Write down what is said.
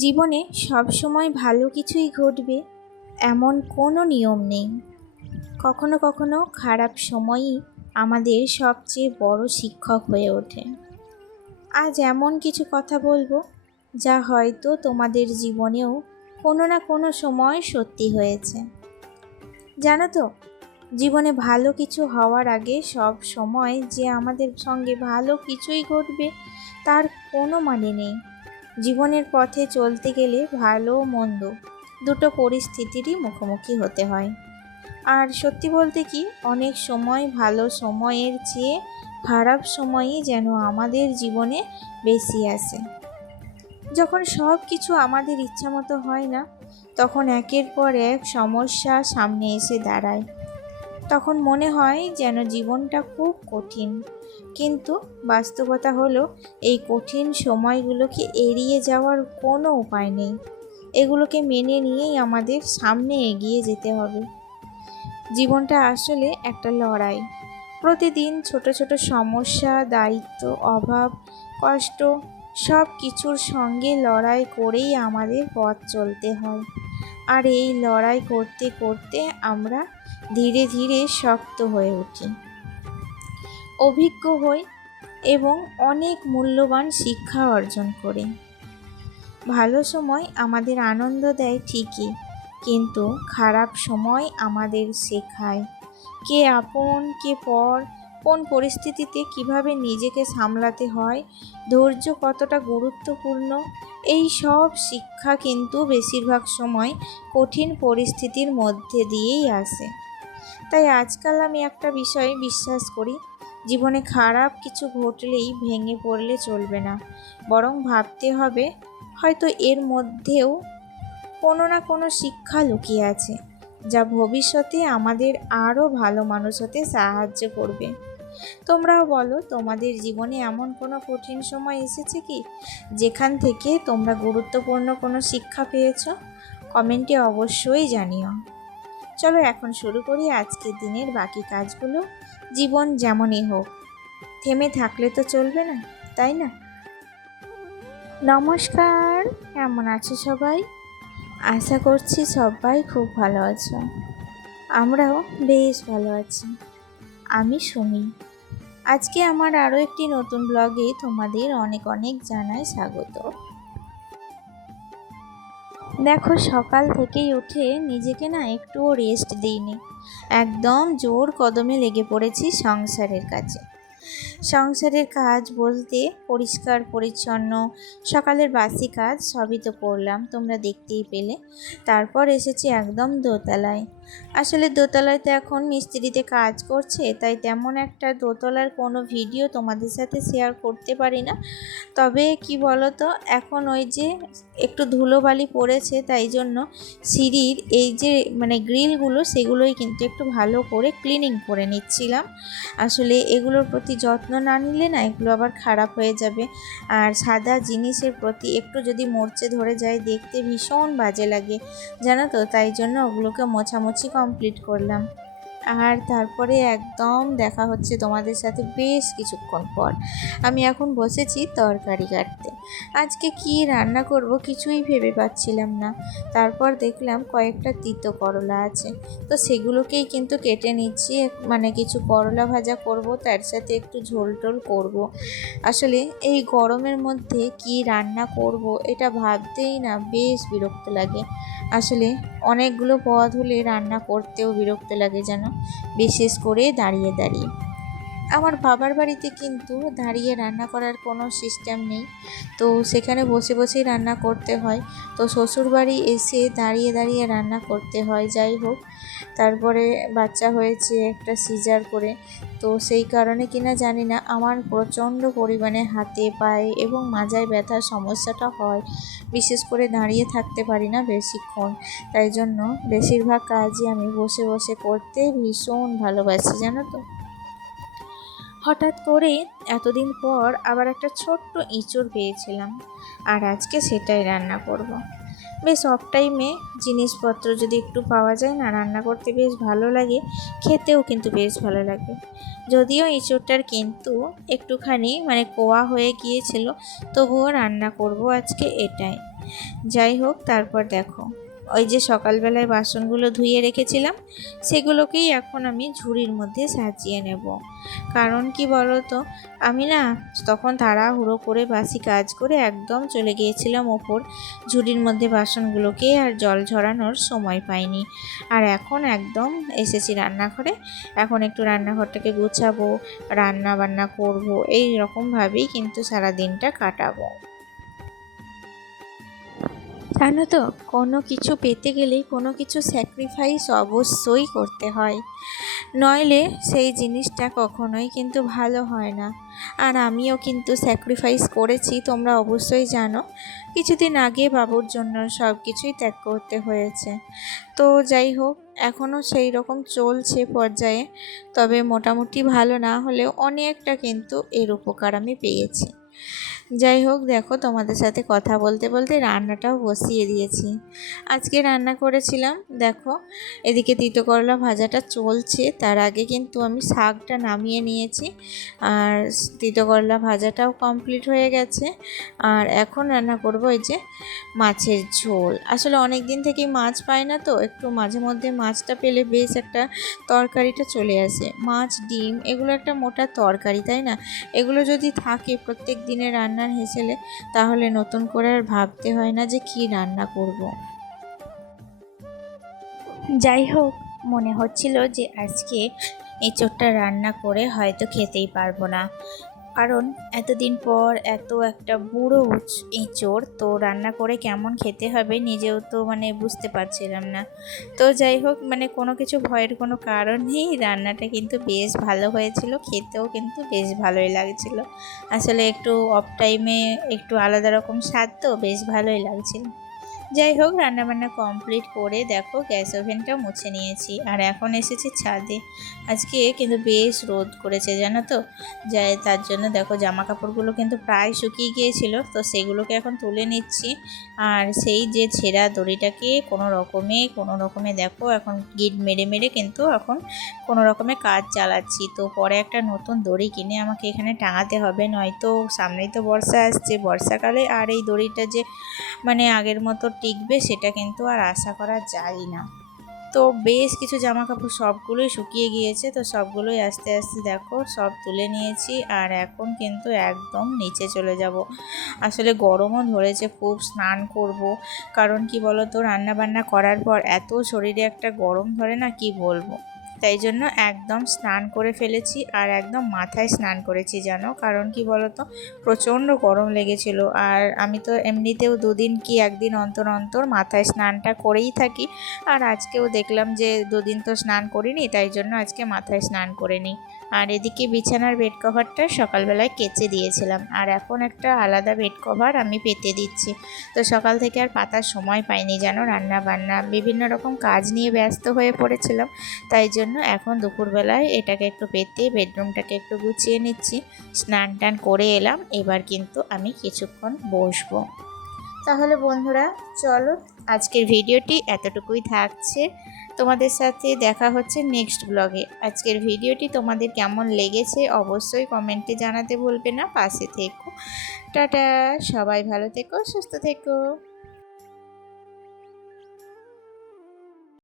জীবনে সব সময় ভালো কিছুই ঘটবে এমন কোনো নিয়ম নেই। কখনো কখনো খারাপ সময়ই আমাদের সবচেয়ে বড় শিক্ষক হয়ে ওঠে। আজ এমন কিছু কথা বলবো যা হয়তো তোমাদের জীবনেও কোনো না কোনো সময় সত্যি হয়েছে। জানো তো, জীবনে ভালো কিছু হওয়ার আগে সব সময় যে আমাদের সঙ্গে ভালো কিছুই ঘটবে তার কোনো মানে নেই। জীবনের পথে চলতে গেলে ভালো মন্দ দুটো পরিস্থিতিরই মুখোমুখি হতে হয়। আর সত্যি বলতে কি, অনেক সময় ভালো সময়ের চেয়ে খারাপ সময়ই যেন আমাদের জীবনে বেশি আসে। যখন সব কিছু আমাদের ইচ্ছামতো হয় না, তখন একের পর এক সমস্যা সামনে এসে দাঁড়ায়। তখন মনে হয় যেন জীবনটা খুব কঠিন, কিন্তু বাস্তবতা হলো এই কঠিন সময়গুলোকে এড়িয়ে যাওয়ার কোনো উপায় নেই। এগুলোকে মেনে নিয়েই আমাদের সামনে এগিয়ে যেতে হবে। জীবনটা আসলে একটা লড়াই। প্রতিদিন ছোট ছোট সমস্যা, দায়িত্ব, অভাব, কষ্ট সব কিছুর সঙ্গে লড়াই করেই আমাদের পথ চলতে হয়। আর এই লড়াই করতে করতে আমরা ধীরে ধীরে শক্ত হয়ে উঠি, অভিজ্ঞ হই এবং অনেক মূল্যবান শিক্ষা অর্জন করি। ভালো সময় আমাদের আনন্দ দেয় ঠিকই, কিন্তু খারাপ সময় আমাদের শেখায় কে আপন কে পর, কোন পরিস্থিতিতে কিভাবে নিজেকে সামলাতে হয়, ধৈর্য কতটা গুরুত্বপূর্ণ। এই সব শিক্ষা কিন্তু বেশিরভাগ সময় কঠিন পরিস্থিতির মধ্যে দিয়েই আসে। তাই আজকাল আমি একটা বিষয় বিশ্বাস করি, জীবনে খারাপ কিছু ঘটলেই ভেঙে পড়লে চলবে না, বরং ভাবতে হবে হয়তো এর মধ্যেও কোনো না কোনো শিক্ষা লুকিয়ে আছে, যা ভবিষ্যতে আমাদের আরও ভালো মানুষ হতে সাহায্য করবে। তোমরাও বলো, তোমাদের জীবনে এমন কোনো কঠিন সময় এসেছে কি, যেখান থেকে তোমরা গুরুত্বপূর্ণ কোনো শিক্ষা পেয়েছো? কমেন্টে অবশ্যই জানিও। চলো এখন শুরু করি আজকের দিনের বাকি কাজগুলো। জীবন যেমনই হোক, থেমে থাকলে তো চলবে না, তাই না? নমস্কার, কেমন আছো সবাই? আশা করছি সবাই খুব ভালো আছো। আমরাও বেশ ভালো আছি। আমি সুমি। আজকে আমার আরও একটি নতুন ব্লগে তোমাদের অনেক অনেক জানাই স্বাগত। দেখো, সকাল থেকেই উঠে নিজেকে না একটুও রেস্ট দিইনি, একদম জোর কদমে লেগে পড়েছি সংসারের কাছে। সংসারের কাজ বলতে পরিষ্কার পরিচ্ছন্ন সকালের বাসি কাজ সবই তো করলাম, তোমরা দেখতেই পেলে। তারপর এসেছি একদম দোতলায়। আসলে দোতলায় তো এখন মিস্ত্রিতে কাজ করছে, তাই তেমন একটা দোতলার কোনো ভিডিও তোমাদের সাথে শেয়ার করতে পারি না। তবে কি বলো তো, এখন ওই যে একটু ধুলোবালি পড়েছে, তাই জন্য সিঁড়ির এই যে গ্রিলগুলো, সেগুলোই কিন্তু একটু ভালো করে ক্লিনিং করে নিচ্ছিলাম। আসলে এগুলোর প্রতি যত্ন না নিলে না, এগুলো আবার খারাপ হয়ে যাবে। আর সাদা জিনিসের প্রতি একটু যদি মরচে ধরে যায়, দেখতে ভীষণ বাজে লাগে, জানো তো। তাই জন্য ওগুলোকে মোছামুছি কমপ্লিট করলাম। আর তারপরে একদম দেখা হচ্ছে তোমাদের সাথে বেশ কিছুক্ষণ পর। আমি এখন বসেছি তরকারি কাটতে। আজকে কি রান্না করব কিছুই ভেবে পাচ্ছিলাম না। তারপর দেখলাম কয়েকটা তিতো করলা আছে, তো সেগুলোকেই কিন্তু কেটে নিচ্ছি। কিছু করলা ভাজা করব, তার সাথে একটু ঝোল টোল করবো। আসলে এই গরমের মধ্যে কি রান্না করব এটা ভাবতেই না বেশ বিরক্ত লাগে। আসলে অনেকগুলো পদ হলে রান্না করতেও বিরক্ত লাগে যেন, বিশেষ করে দাঁড়িয়ে দাঁড়িয়ে। আমার বাবার বাড়িতে কিন্তু দাঁড়িয়ে রান্না করার কোনো সিস্টেম নেই, তো সেখানে বসে বসেই রান্না করতে হয়। তো শ্বশুর বাড়ি এসে দাঁড়িয়ে দাঁড়িয়ে রান্না করতে হয়। যাই হোক, তারপরে বাচ্চা হয়েছে একটা সিজার করে, তো সেই কারণে কিনা জানি না আমার প্রচণ্ড পরিমাণে হাতে পায়ে এবং মাজায় ব্যথার সমস্যাটা হয়। বিশেষ করে দাঁড়িয়ে থাকতে পারি না বেশিক্ষণ, তাই জন্য বেশিরভাগ কাজই আমি বসে বসে করতে ভীষণ ভালোবাসি, জানো তো। হঠাৎ করে এতদিন পর আবার একটা ছোট্ট ইঁচড় পেয়েছিলাম, আর আজকে সেটাই রান্না করব। বেশ অফ টাইমে জিনিসপত্র যদি একটু পাওয়া যায় না, রান্না করতে বেশ ভালো লাগে, খেতেও কিন্তু বেশ ভালো লাগে। যদিও ইঁচড়টার কিন্তু একটুখানি কোয়া হয়ে গিয়েছিল, তবুও রান্না করব আজকে এটাই। যাই হোক, তারপর দেখো ওই যে সকালবেলায় বাসনগুলো ধুয়ে রেখেছিলাম সেগুলোকেই এখন আমি ঝুড়ির মধ্যে সাজিয়ে নেব। কারণ কি বলো তো, আমি না তখন তাড়াহুড়ো করে বাসি কাজ করে একদম চলে গিয়েছিলাম ওপর, ঝুড়ির মধ্যে বাসনগুলোকে আর জল ঝরানোর সময় পাইনি। আর এখন একদম এসেছি রান্নাঘরে, এখন একটু রান্নাঘরটাকে গুছাবো, রান্না বান্না করব, এই রকমভাবেই কিন্তু সারা দিনটা কাটাবো। জানো তো, কোনো কিছু পেতে গেলেই কোনো কিছু স্যাক্রিফাইস অবশ্যই করতে হয়, নইলে সেই জিনিসটা কখনোই কিন্তু ভালো হয় না। আর আমিও কিন্তু স্যাক্রিফাইস করেছি, তোমরা অবশ্যই জানো। কিছুদিন আগে বাবুর জন্য সব কিছুই ত্যাগ করতে হয়েছে। তো যাই হোক, এখনও সেই রকম চলছে পর্যায়ে, তবে মোটামুটি ভালো না হলেও অনেকটা কিন্তু এর উপকার আমি পেয়েছি। যাই হোক, দেখো তোমাদের সাথে কথা বলতে বলতে রান্নাটাও বসিয়ে দিয়েছি। আজকে রান্না করেছিলাম, দেখো এদিকে তিতো করলা ভাজাটা চলছে, তার আগে কিন্তু আমি শাকটা নামিয়ে নিয়েছি, আর তিতো করলা ভাজাটাও কমপ্লিট হয়ে গেছে। আর এখন রান্না করব এই যে মাছের ঝোল। আসলে অনেক দিন থেকেই মাছ পাই না, তো একটু মাঝে মধ্যে মাছটা পেলে বেশ একটা তরকারিটা চলে আসে। মাছ, ডিম এগুলো একটা মোটা তরকারি, তাই না? এগুলো যদি থাকে প্রত্যেক দিনের রান্নার হেসেলে, তাহলে নতুন করে আর ভাবতে হয় না যে কি রান্না করব। যাই হোক, মনে হচ্ছিল যে আজকে এঁচোড়টা রান্না করে হয়তো খেতেই পারবো না, কারণ এতদিন পর এত একটা বুড়ো এঁচোড় তো রান্না করে কেমন খেতে হবে নিজেও তো বুঝতে পারছিলাম না। তো যাই হোক, কোনো কিছু ভয়ের কোনো কারণ নেই, রান্নাটা কিন্তু বেশ ভালো হয়েছিল, খেতেও কিন্তু বেশ ভালোই লাগছিল। আসলে একটু অফ টাইমে একটু আলাদা রকম স্বাদ, তো বেশ ভালোই লাগছিল। যাই হোক, রান্নাবান্না কমপ্লিট করে দেখো গ্যাস ওভেনটা মুছে নিয়েছি, আর এখন এসেছি ছাদে। আজকে কিন্তু বেশ রোদ করেছে জানো তো, যাই তার জন্য দেখো জামা কাপড়গুলো কিন্তু প্রায় শুকিয়ে গিয়েছিল, তো সেগুলোকে এখন তুলে নিচ্ছি। আর সেই যে ছেঁড়া দড়িটাকে কোনো রকমে দেখো এখন গিট মেরে মেরে কিন্তু এখন কোনো রকমে কাজ চালাচ্ছি। তো পরে একটা নতুন দড়ি কিনে আমাকে এখানে টাঙাতে হবে, নয়তো সামনেই তো বর্ষা আসছে, বর্ষাকালে আর এই দড়িটা যে আগের মতো টিকবে সেটা কিন্তু আর আশা করা যায় না। তো বেশ কিছু জামা কাপড় সবগুলোই শুকিয়ে গিয়েছে, তো সবগুলোই আস্তে আস্তে দেখো সব তুলে নিয়েছি, আর এখন কিন্তু একদম নিচে চলে যাব। আসলে গরমও ধরেছে খুব, স্নান করব, কারণ কি বলো তো, রান্না বান্না করার পর এত শরীরে একটা গরম ধরে না, কি বলবো। তাই জন্য একদম স্নান করে ফেলেছি, আর একদম মাথায় স্নান করেছি জানো, কারণ কি বলো তো, প্রচণ্ড গরম লেগেছিল। আর আমি তো এমনিতেও দুদিন কি একদিন অন্তর অন্তর মাথায় স্নানটা করেই থাকি, আর আজকেও দেখলাম যে দুদিন তো স্নান করিনি, তাই জন্য আজকে মাথায় স্নান করে নিই। আর এদিকে বিছানার বেড কভারটা সকালবেলায় কেচে দিয়েছিলাম, আর এখন একটা আলাদা বেড কভার আমি পেতে দিচ্ছি। তো সকাল থেকে আর পাতার সময় পাইনি জানো, রান্না বান্না বিভিন্ন রকম কাজ নিয়ে ব্যস্ত হয়ে পড়েছিলাম, তাই জন্য এখন দুপুরবেলায় এটাকে একটু পেতে বেডরুমটাকে একটু গুছিয়ে নিচ্ছি। স্নান টান করে এলাম, এবার কিন্তু আমি কিছুক্ষণ বসবো। তাহলে বন্ধুরা, চলো আজকের ভিডিওটি এতটুকুই থাকছে, তোমাদের সাথে দেখা হচ্ছে নেক্সট ব্লগে। আজকের ভিডিওটি তোমাদের কেমন লেগেছে অবশ্যই কমেন্টে জানাতে ভুলবে না, পাশে থেকো। টাটা, সবাই ভালো থেকো, সুস্থ থেকো।